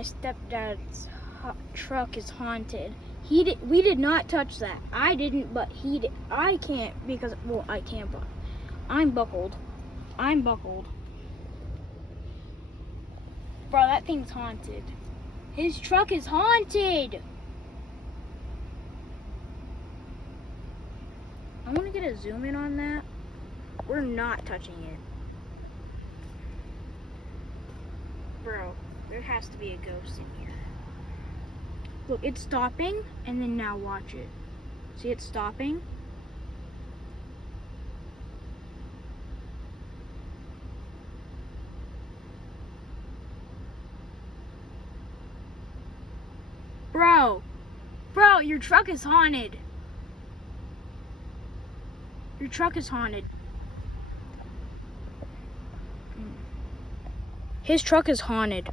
my stepdad's truck is haunted. We did not touch that. I didn't, but he did. I can't because, well, I can't, but I'm buckled. Bro, that thing's haunted. His truck is haunted. I want to get a zoom in on that. We're not touching it. Bro, there has to be a ghost in here. Look, it's stopping, and then now watch it. See it stopping? Bro, your truck is haunted. Your truck is haunted. His truck is haunted.